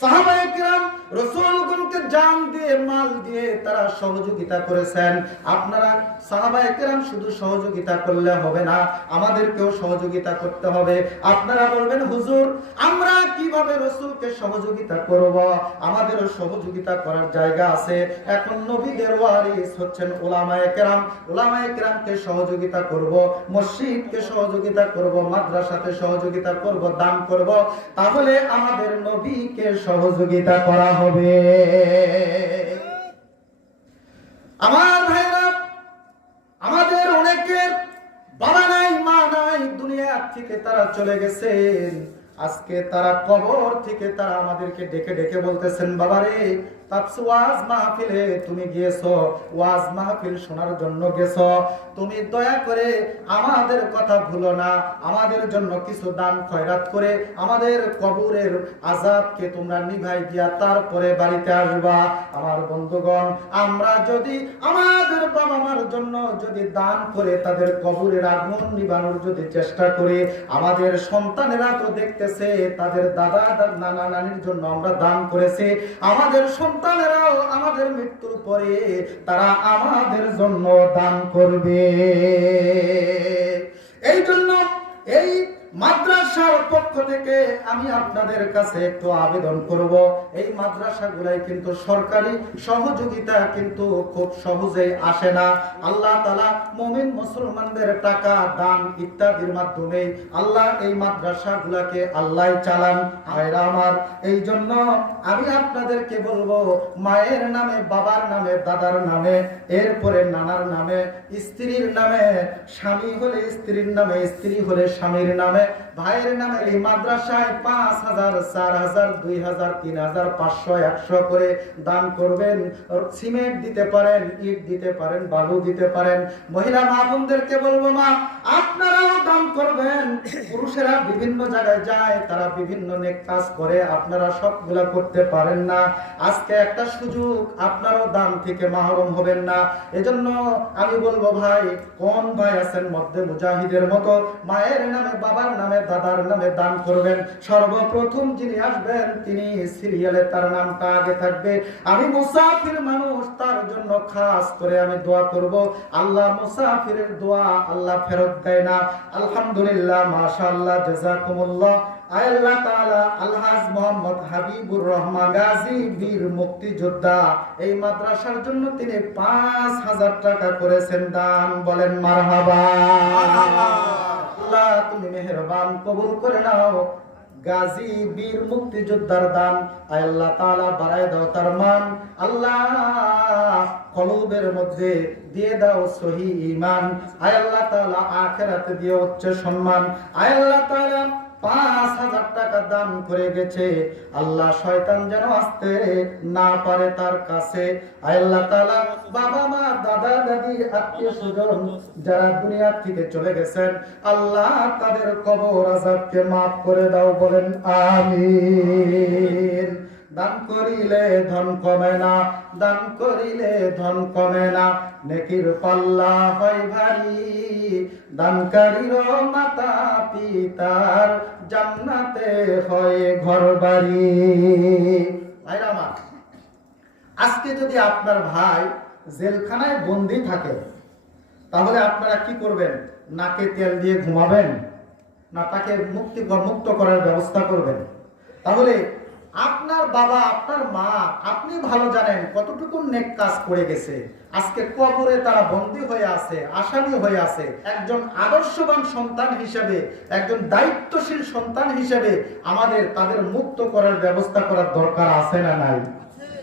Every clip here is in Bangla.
সাহাবায়ে কিরাম রাসূলগণকে জান দিয়ে মাল দিয়ে তারা সহযোগিতা করেছেন। আপনারা সাহাবায়ে কিরাম শুধু সহযোগিতা করলে হবে না, আমাদেরকেও সহযোগিতা করতে হবে। আপনারা বলবেন হুজুর আমরা কিভাবে রাসূলকে সহযোগিতা করব? আমাদেরও সহযোগিতা করার জায়গা আছে। এখন নবীদের ওয়ারিস হচ্ছেন উলামায়ে কিরাম। উলামায়ে কিরামকে সহযোগিতা করব, মসজিদকে সহযোগিতা করব, মাদ্রাসাতে সহযোগিতা করব, দান করব, তাহলে আমাদের নবীকে সহযোগিতা করা হবে। আমার ভাইরা, আমাদের অনেকের বাবা নাই মা নাই, দুনিয়া থেকে তারা চলে গেছেন। আজকে তারা কবর থেকে তারা আমাদেরকে ডেকে ডেকে বলতেছেন, বাবারে ওয়াজ মাহফিলে তুমি গিয়েছো, ওয়াজ মাহফিল শোনার জন্য গেছো, তুমি দয়া করে আমাদের কথা ভুলো না, আমাদের জন্য কিছু দান খয়রাত করে আমাদের কবরের আযাবকে তোমরা নিভাই দিয়া তারপরে বাড়িতে আসবা। আমার বন্ধুগণ, আমরা যদি আমাদের বাবা মার জন্য যদি দান করে তাদের কবরের আগুন নিভানোর যদি চেষ্টা করি, আমাদের সন্তানেরা তো দেখতেছে তাদের দাদা নানা নানির জন্য আমরা দান করেছি, আমাদের সন্তানেরাও আমাদের মৃত্যুর পরে তারা আমাদের জন্য দান করবে। এই জন্য এই মাদ্রাসার পক্ষ থেকে আমি আপনাদের কাছে একটু আবেদন করব, এই মাদ্রাসাগুলাই কিন্তু সরকারি সহযোগিতা কিন্তু খুব সহজেই আসে না। আল্লাহ তাআলা মুমিন মুসলমানদের টাকা দান ইত্যাদির মাধ্যমে আল্লাহ এই মাদ্রাসাগুলোকে আল্লাহই চালান। ভাইরা আমার, এই জন্য আমি আপনাদেরকে বলবো, মায়ের নামে, বাবার নামে, দাদার নামে, এরপরে নানার নামে, স্ত্রীর নামে, স্বামী হলে স্ত্রীর নামে, স্ত্রী হলে স্বামীর নামে, ভাইয়ের নামে এই মাদ্রাসায় ৫,০০০, ৪,০০০, ২,০০০, ৩,০০০, ৫০০, ১০০ করে দান করবেন। সিমেন্ট দিতে পারেন, ইট দিতে পারেন, বালু দিতে পারেন। মহিলা মা বোনদেরকে বলবো, মা আপনারাও দান করবেন। পুরুষেরা বিভিন্ন জায়গায় যায়, তারা বিভিন্ন নেক কাজ করে, আপনারা সবগুলা করতে পারেন না। আজকে একটা সুযোগ, আপনারাও দান থেকে মাহরুম হবেন না। এজন্য আমি বলবো, ভাই কোন ভাই আছেন মধ্যে মুজাহিদের মতো মায়ের নামে, বাবার নামে, দাদার নামে দান করবেন? সর্বপ্রথম যিনি আসবেন তিনি সিরিয়ালে তার নামটা আগে থাকবে। আমি মুসাফির মানুষ, তার জন্য খাস করে আমি দোয়া করব। আল্লাহ মুসাফিরের দোয়া আল্লাহ ফেরত দেয় না। আলহামদুলিল্লাহ, মাশাআল্লাহ, জাযাকুমুল্লাহ। আল্লাহ তাআলা আলহাজ মোহাম্মদ হাবিবুর রহমান গাজী বীর মুক্তিযোদ্ধা, এই মাদ্রাসার জন্য তিনি ৫,০০০ টাকা করেছেন দান। বলেন মারহাবা। আল্লাহ তুমি মেহেরবান, কবুল করে নাও গাজী বীর মুক্তিযোদ্ধার দান। আল্লাহ তাআলা বাড়ায় দাও তার মান। আল্লাহ কলবের মধ্যে দিয়ে দাও সহি ঈমান। আল্লাহ তাআলা আখিরাতে দিও উচ্চ সম্মান। আল্লাহ তাআলা ৫,০০০ টাকা দান করে গেছে, আল্লাহ শয়তান যেন আসতে না পারে তার কাছে। আল্লাহ তাআলা বাবা মা, দাদা দাদি, আত্মীয় স্বজন যারা দুনিয়া থেকে চলে গেছেন, আল্লাহ তাদের কবর আযাবকে মাফ করে দাও। বলেন আমিন। দান করিলে ধন কমে না, দান করিলে ধন কমে না, নেকির পাল্লা হয় ভারী, দানকারীর মাতা পিতার জান্নাতে হয় ঘরবাড়ি। ভাইরা আমার, আজকে যদি আপনার ভাই জেলখানায় বন্দী থাকে, তাহলে আপনারা কি করবেন? নাকে তেল দিয়ে ঘুমাবেন না তাকে মুক্ত করার ব্যবস্থা করবেন? তাহলে আপনার বাবা, আপনার মা, আপনি ভালো জানেন কতটুকু নেক কাজ করে গেছে। আজকে কবরে তারা বন্দী হয়ে আছে, আসামি হয়ে আছে। একজন আদর্শবান সন্তান হিসেবে, একজন দায়িত্বশীল সন্তান হিসেবে আমাদের তাদের মুক্ত করার ব্যবস্থা করার দরকার আছে না নাই?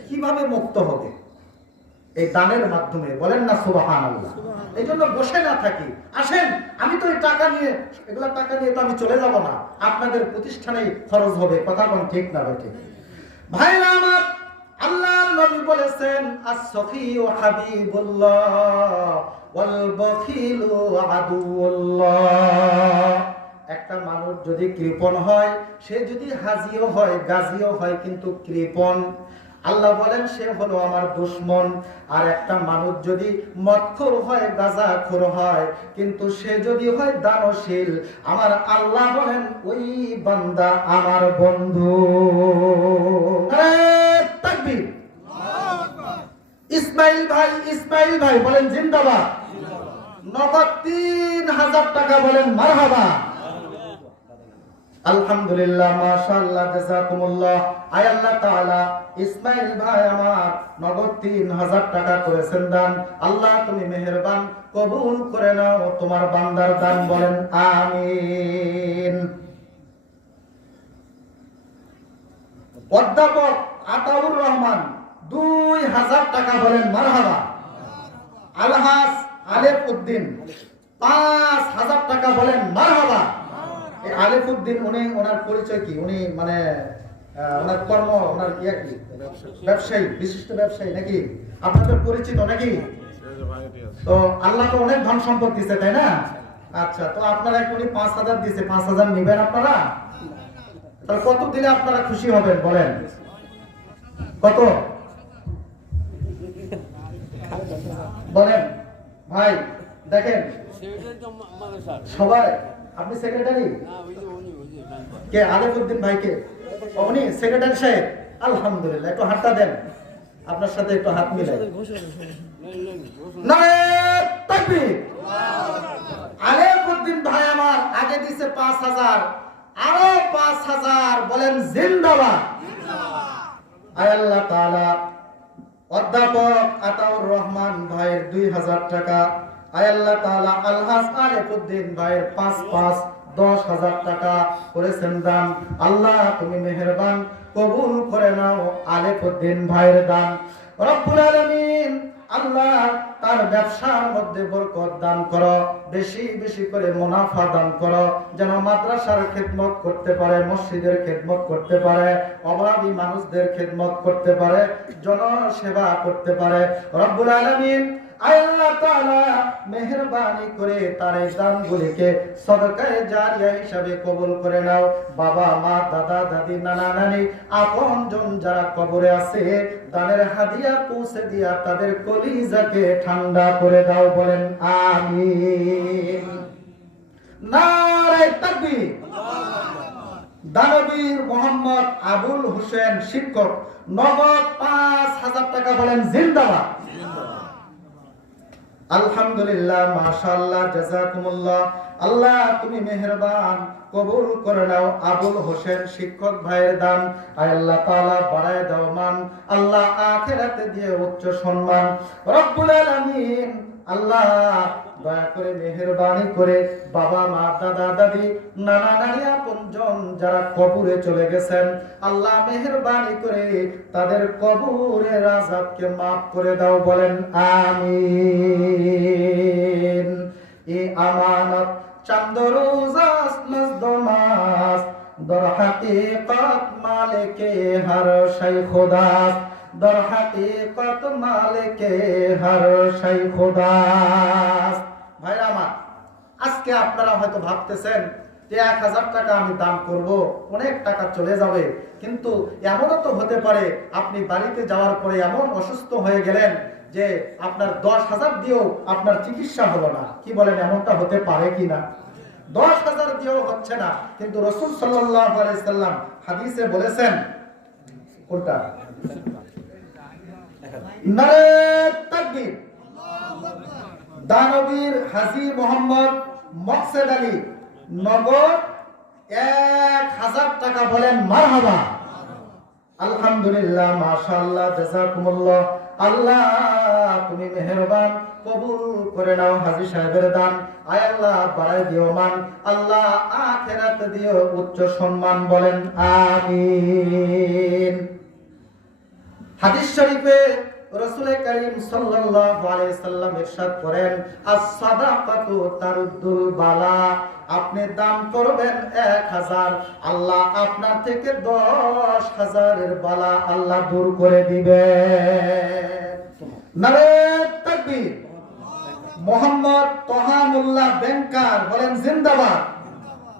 কিভাবে মুক্ত হবে? এই দানের মাধ্যমে। বলেন না সুবহানাল্লাহ। এই জন্য বসে না থাকি, আসেন, আমি তো এই টাকা নিয়ে, এগুলা টাকা নিয়ে তো আমি চলে যাব না, আপনাদের প্রতিষ্ঠানে খরচ হবে। কথা কোন ঠিক না ঠিক? ভাইরা আমার, আল্লাহর নবী বলেছেন, আস-সফিউ হাবিবুল্লাহ ওয়াল বখিলু আদুউল্লাহ। একটা মানুষ যদি কৃপণ হয়, সে যদি হাজিও হয়, গাজীও হয়, কিন্তু কৃপণ, আল্লাহ বলেন সে হলো আমার দুশমন। আর একটা মানুষ যদি মদখোর হয়, গাঁজাখোর হয়, কিন্তু সে যদি হয় দানশীল, আমার আল্লাহ বলেন ওই বান্দা আমার বন্ধু। ইসমাইল ভাই বলেন জিন্দাবাদ। নগদ 3000 টাকা বলেন মারহাবা। আলহামদুলিল্লাহ, মাশাআল্লাহ, জাযাকুমুল্লাহ। আয় আল্লাহ তাআলা, ইসমাইল ভাই আমার নগদ 3000 টাকা করেছেন দান। আল্লাহ তুমি মেহেরবান, কবুল করে নাও তোমার বান্দার দান, বলেন আমিন। অধ্যাপক আতাউর রহমান 2000 টাকা বলেন মারহাবা। আলহাজ আলেফ উদ্দিন 5000 টাকা বলেন মারহাবা। এই আলেফ উদ্দিন উনি, ওনার পরিচয় কি? উনি মানে ওনার কর্ম, ওনার ইয়া কি? ব্যবসায়ী, বিশিষ্ট ব্যবসায়ী নাকি? আপনাদের পরিচিত নাকি? তো আল্লাহ তো অনেক ধন সম্পদ দিছে, তাই না? আচ্ছা, তো আপনারা উনি 5000 দিছে, 5000 নেবেন আপনারা? তাহলে কত দিলে আপনারা খুশি হবেন বলেন? কত বলেন ভাই? দেখেন সবাই, আপনি সেক্রেটারি কে? আলেফউদ্দিন ভাই কে? উনি সেক্রেটারি সাহেব। আলহামদুলিল্লাহ, একটু হাতটা দেন, আপনার সাথে একটু হাত মিলাই। নারে তাকবীর। আলেফউদ্দিন ভাই আমার আগে দিছে 5000, আরো 5000 বলেন জিন্দাবাদ। আয় আল্লাহ তাআলা, অধ্যাপক আতাউর রহমান ভাইয়ের 2000 টাকা। আয় আল্লাহ তাআলা, আলহাজ আলেফউদ্দিন ভাইয়ের 5 10,000 টাকা করেছেন দান। আল্লাহ তুমি মেহেরবান, কবুল করে নাও আলেফউদ্দিন ভাইয়ের দান। রব্বুল আলামিন, আল্লাহ তার ব্যবসার মধ্যে বরকত দান করো, বেশি বেশি করে মুনাফা দান করো, যেন মাদ্রাসার খেদমত করতে পারে, মসজিদের খেদমত করতে পারে, অভাবী মানুষদের খেদমত করতে পারে, জনসেবা করতে পারে। রব্বুল আলামিন, আল্লাহ তাআলা মেহেরবানি করে তার এই দানগুলিকে সদকায়ে জারিয়া হিসাবে কবুল করে নাও। বাবা মা, দাদা দাদি, নানা নানি, আপনজন যারা কবরে আছে, দানের হাদিয়া পৌঁছে দিয়া তাদের কলিজাকে ঠান্ডা করে দাও, বলেন আমিন। নারে তাকবীর। দানবীর মোহাম্মদ আবুল হোসেন শিক্ষক নগদ 5000 টাকা বলেন জিন্দাবাদ। আলহামদুলিল্লাহ, মাশাআল্লাহ, জাযাকুমুল্লাহ। আল্লাহ তুমি মেহেরবান, কবুল করে নাও আবুল হোসেন শিক্ষক ভাইয়ের দান। আয় আল্লাহ তাআলা বাড়ায় দাও মান, আল্লাহ আখিরাতে দিয়ে উচ্চ সম্মান। রব্বুল আলামিন, আল্লাহ দয়া করে মেহেরবানি করে বাবা মা, দাদা দাদি, নানা নানি, আপনজন যারা কবরে চলে গেছেন, আল্লাহ মেহেরবানি করে তাদের কবরের আযাবকে maaf করে দাও, বলেন আমিন। এই আমানত চাঁদ রোজ আসমাস দমাস দর হাকিকত মালিকে হর শাই খুদা, দর হাকিকত মালিকে হর শাই খুদা। ভাইরা আমার, আজকে আপনারা হয়তো ভাবতেছেন যে 1000 টাকা আমি দান করব, অনেক টাকা চলে যাবে, কিন্তু এমনও তো হতে পারে আপনি বাড়িতে যাওয়ার পরে এমন অসুস্থ হয়ে গেলেন যে আপনার 10,000 দিয়েও আপনার চিকিৎসা হলো না। কি বলেন, এমনটা হতে পারে কিনা? 10,000 দিয়েও হচ্ছে না, কিন্তু রাসূল সাল্লাল্লাহু আলাইহি সাল্লাম হাদিসে বলেছেন, কোনটা? নারে তাকবীর। দানবীর হাজী মোহাম্মদ মকসেদ আলী নগদ 1000 টাকা বলেন মারহাবা। আলহামদুলিল্লাহ, মাশাআল্লাহ, জাযাকুমুল্লাহ। আল্লাহ তুমি মেহেরবান, কবুল করে নাও হাজী সাহেবের দান। আয় আল্লাহ বাড়াই দিও মান, আল্লাহ আখিরাতে দিও উচ্চ সম্মান, বলেন আমিন। হাদিস শরীফে রাসূল কারীম সাল্লাল্লাহু আলাইহি সাল্লাম ইরশাদ করেন, আস-সাদাকাতু তারুদ্দুল বালা। আপনি দান করবেন 1000, আল্লাহ আপনার থেকে 10,000 এর বালা আল্লাহ দূর করে দিবে। নারে তাকবীর। মোহাম্মদ তোহামুল্লাহ ব্যাংকার বলেন জিন্দাবাদ।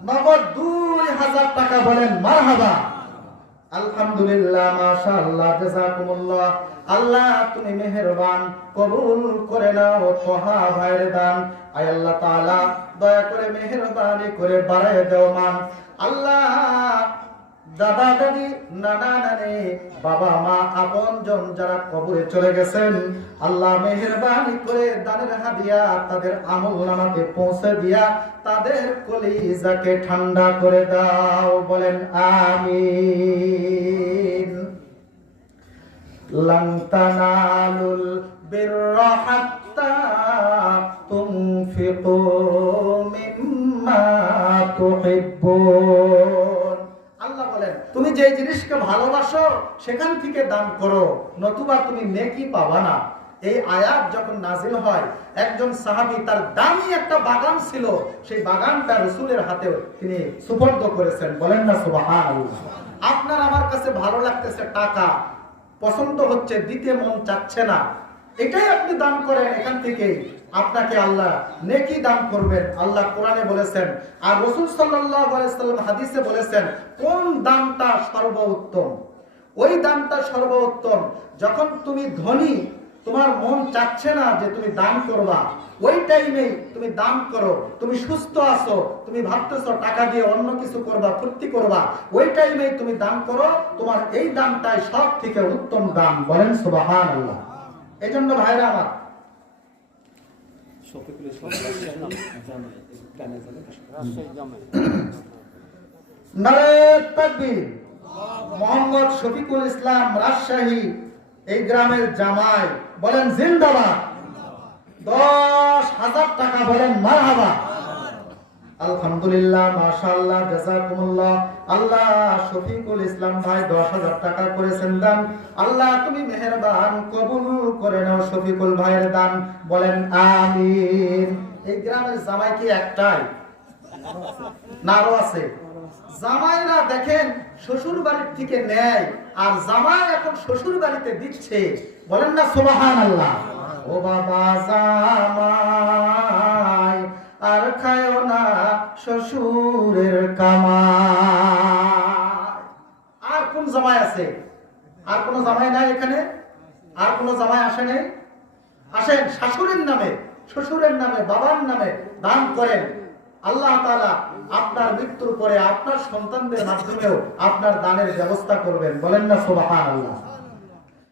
নগদ 2000 টাকা বলেন মারহাবা। আলহামদুলিল্লাহ, মাশাআল্লাহ, জাযাকুমুল্লাহ। আল্লাহ তুমি মেহেরবান, কবুল করে নাও তোহা ভাইয়ের দান। আয় আল্লাহ তাআলা দয়া করে মেহেরবানি করে বাড়ায় দাও মান। আল্লাহ দাদা দাদি, নানা নানি, বাবা মা, আপনজন যারা কবরে চলে গেছেন, আল্লাহ মেহেরবানি করে দানের হাদিয়া তাদের আমলনামাতে পৌঁছে দিয়া তাদের কলিজাকে ঠান্ডা করে দাও। বলেন আমিন। লান তানালুল বিররা হাত্তা তুনফিকু মিম্মা তুহিব্বুন। আল্লাহ বলেন, তুমি যে জিনিসকে ভালোবাসো সেখান থেকে দান করো, নতুবা তুমি নেকি পাবা না। এই আয়াত যখন নাজিল হয়, একজন সাহাবী, তার দামি একটা বাগান ছিল, সেই বাগানটা রাসূলের হাতে তিনি সুপর্দ করেছেন। বলেন না সুবহানাল্লাহ। আপনার আমার কাছে ভালো লাগতেছে, টাকা পছন্দ হচ্ছে, দিতে মন চাচ্ছে না, এটাই আপনি দান করেন, এখান থেকে আপনাকে আল্লাহ নেকি দান করবেন। আল্লাহ কোরআনে বলেছেন, আর রাসূল সাল্লাল্লাহু আলাইহি সাল্লাম হাদিসে বলেছেন, কোন দানটা সর্বোত্তম? ওই দানটা সর্বোত্তম যখন তুমি ধনী, তোমার মন চাচ্ছে না যে তুমি দান করবা, ওই টাইমে তুমি দান করো। তুমি সুস্থ আছো, তুমি ভাবতেছো টাকা দিয়ে অন্য কিছু করবা, ফুর্তি করবা, ওই টাইমে তুমি দান করো। তোমার এই দানটাই সব থেকে উত্তম দান। বলেন সুবহানাল্লাহ। এই জন্য ভাইরা আমার, নারে তাকবীর, মোহাম্মদ শফিকুল ইসলাম রাজশাহী এই গ্রামের জামাই, বলেন জিন্দাবাদ। 10,000 টাকা, বলেন মারহাবা। আলহামদুলিল্লাহ, মাশাআল্লাহ, জাযাকুমুল্লাহ। আল্লাহ শফিকুল ইসলাম ভাই 10,000 টাকা করেছেন দান। আল্লাহ তুমি মেহেরবান কবুল করে নাও শফিকুল ভাইয়ের দান। বলেন আমিন। এই গ্রামের জামাই কি একটাই না আরো আছে? জামাইরা দেখেন শ্বশুর বাড়ির থেকে নেয়, আর জামাই এখন শ্বশুর বাড়িতে দিচ্ছে। বলেন না সুবহানাল্লাহ। ও বাবা জামাই, আর খায় না শ্বশুরের কামাই। আর কোন জামাই আছে? আর কোন জামাই নাই এখানে? আর কোন জামাই আসে নাই? আসেন, শাশুড়ির নামে, শ্বশুরের নামে, বাবার নামে দান করেন। আল্লাহ তাআলা আপনার মৃত্যুর পরে আপনার সন্তানদের মাধ্যমেও আপনার দানের ব্যবস্থা করবেন। বলেন না সুবহানাল্লাহ।